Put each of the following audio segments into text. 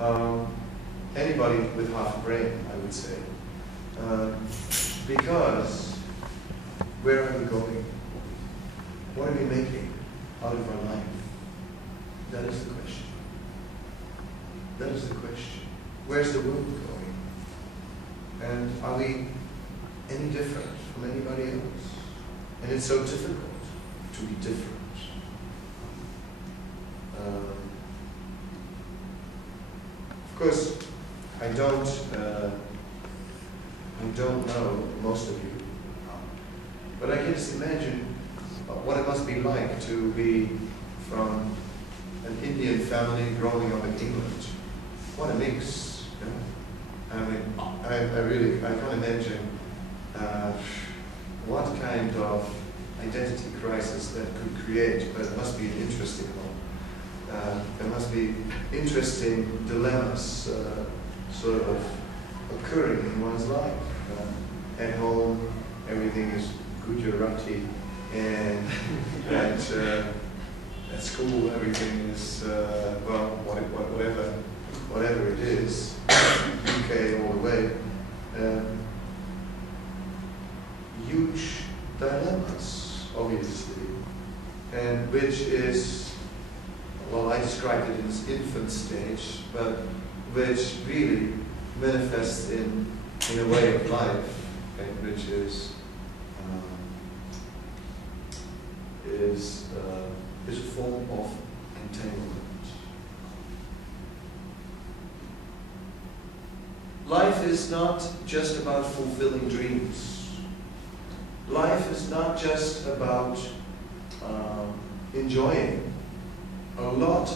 Anybody with half a brain, I would say. Because where are we going? What are we making out of our life? That is the question. That is the question. Where's the world going? And are we any different from anybody else? And it's so difficult to be different. Of course, I don't know most of you, but I can just imagine what it must be like to be from an Indian family growing up in England. What a mix! You know? I mean, I can't imagine what kind of identity crisis that could create, but it must be an interesting one. There must be interesting dilemmas sort of occurring in one's life. At home, everything is Gujarati, and at school, everything is, well, whatever it is, UK all the way. Huge dilemmas, obviously, and which is, well, I described it in its infant stage, but which really manifests in a way of life, okay, which is a form of entanglement. Life is not just about fulfilling dreams. Life is not just about enjoying. A lot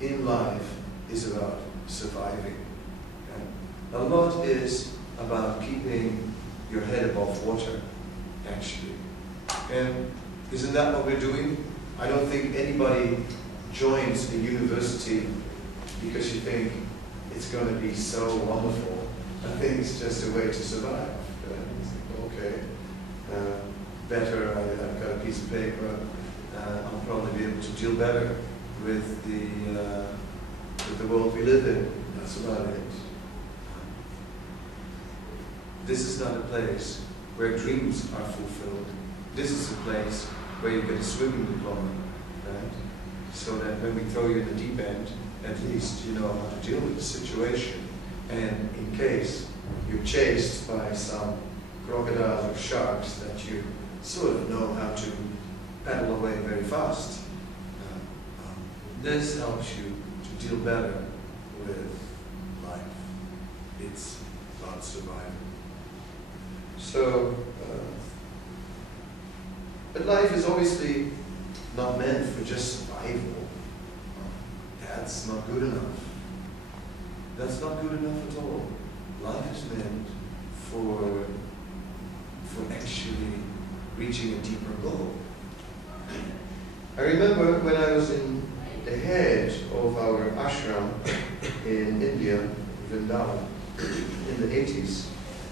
in life is about surviving. Okay? A lot is about keeping your head above water, actually. And isn't that what we're doing? I don't think anybody joins a university because you think it's going to be so wonderful. I think it's just a way to survive. Okay, better, I've got a piece of paper, I'll probably be able to deal better with the world we live in. That's about it. This is not a place where dreams are fulfilled. This is a place where you get a swimming diploma, right? So that when we throw you in the deep end, at least you know how to deal with the situation. And in case you're chased by some crocodiles or sharks, that you sort of know how to paddle away very fast. This helps you to deal better with life. It's about survival. So, but life is obviously not meant for just survival. That's not good enough. That's not good enough at all. Life is meant for actually reaching a deeper goal. I remember when I was in the head of our ashram in India, Vrindavan, in the 80s,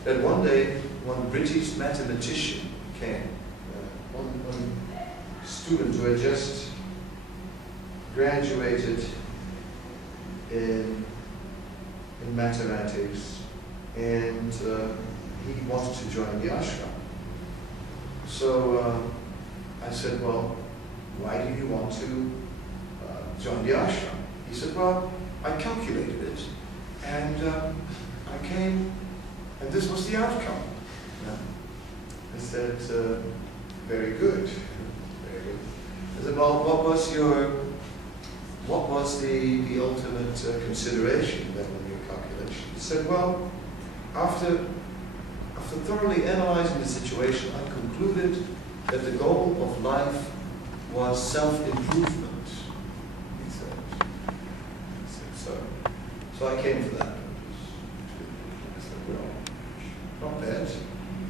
that one day one British mathematician came, one student who had just graduated in mathematics, and he wanted to join the ashram. So I said, well, why do you want to join the ashram? He said, well, I calculated it, and I came, and this was the outcome. I said, very good, very good. I said, well, what was the ultimate consideration then in your calculation? He said, well, after thoroughly analyzing the situation, I concluded that the goal of life was self-improvement. He said, so I came for that. I said, well, not bad.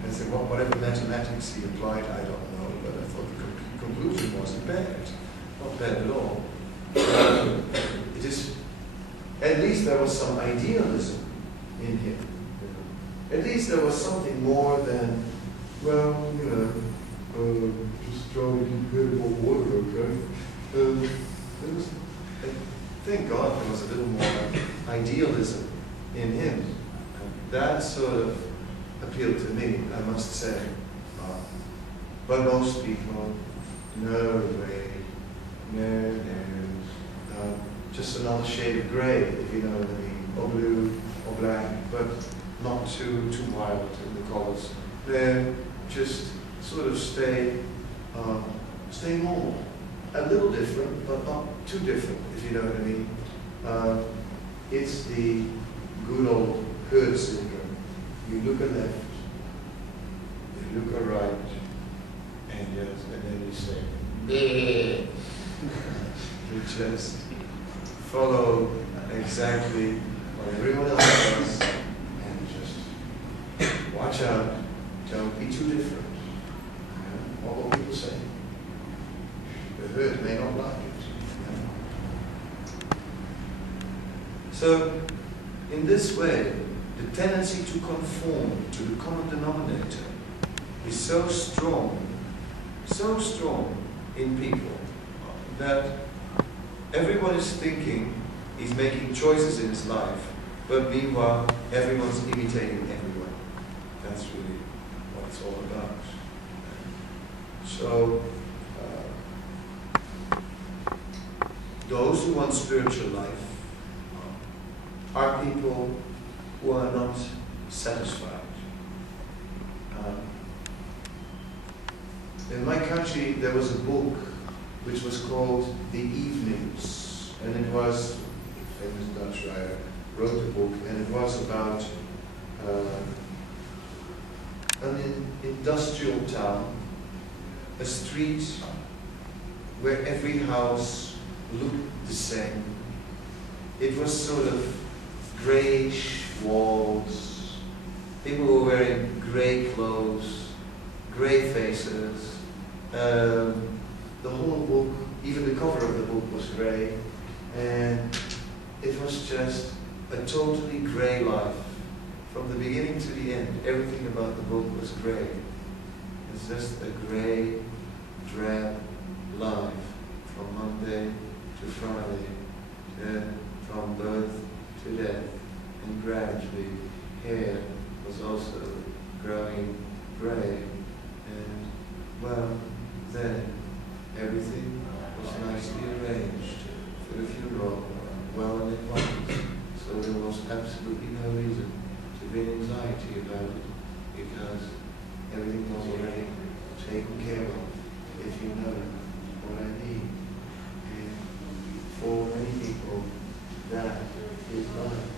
I said, well, whatever mathematics he applied, I don't know, but I thought the conclusion wasn't bad. Not bad at all. It is, at least there was some idealism in him. At least there was something more than, well, you know, just throw it in incredible water, okay? thank God there was a little more idealism in him. That sort of appealed to me, I must say. But most people, no way, no. Just another shade of grey, if you know what I mean, or blue, or black, but not too wild in the colours. No, just sort of stay normal. A little different, but not too different, if you know what I mean. It's the good old herd syndrome. You look at left, you look at right, and then you say, bleh. You just follow exactly what everyone else does, and just watch out, don't be too different. What will people say? The herd may not like it. So, in this way, the tendency to conform to the common denominator is so strong in people that everyone is thinking he's making choices in his life, but meanwhile everyone's imitating everyone. That's really what it's all about. So, those who want spiritual life are people who are not satisfied. In my country, there was a book which was called The Evenings, and it was, a famous Dutch writer wrote the book, and it was about an industrial town, a street where every house looked the same. It was sort of greyish walls, people were wearing grey clothes, grey faces. The whole book, even the cover of the book was grey, and it was just a totally grey life. From the beginning to the end, everything about the book was grey. It's just a grey, drab life from Monday to Friday, then from birth to death, and gradually hair was also growing grey, and well, then everything was nicely arranged for the funeral, well in advance, so there was absolutely no reason to be in anxiety about it, because everything was already taken care of, if you know what I mean. And for many people, that is life.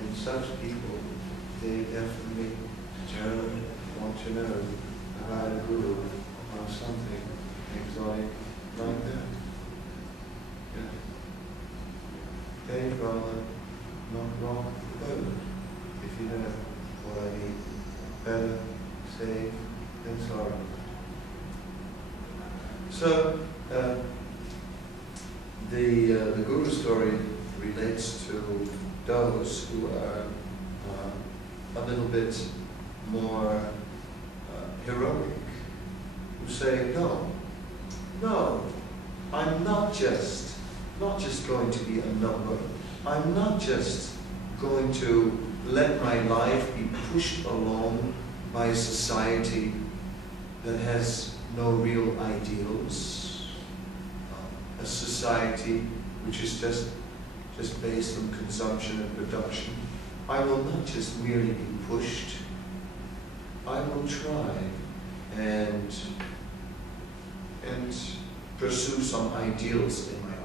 And such people, they definitely don't want to know about a guru or something exotic like that. Yeah. They'd rather not rock the boat, if you know what I mean. Better safe than sorry. So, the guru story relates to those who are a little bit more heroic, who say, no, I'm not just going to be a number. I'm not just going to let my life be pushed along by a society that has no real ideals, a society which is just based on consumption and production. I will not just merely be pushed. I will try and pursue some ideals in my life.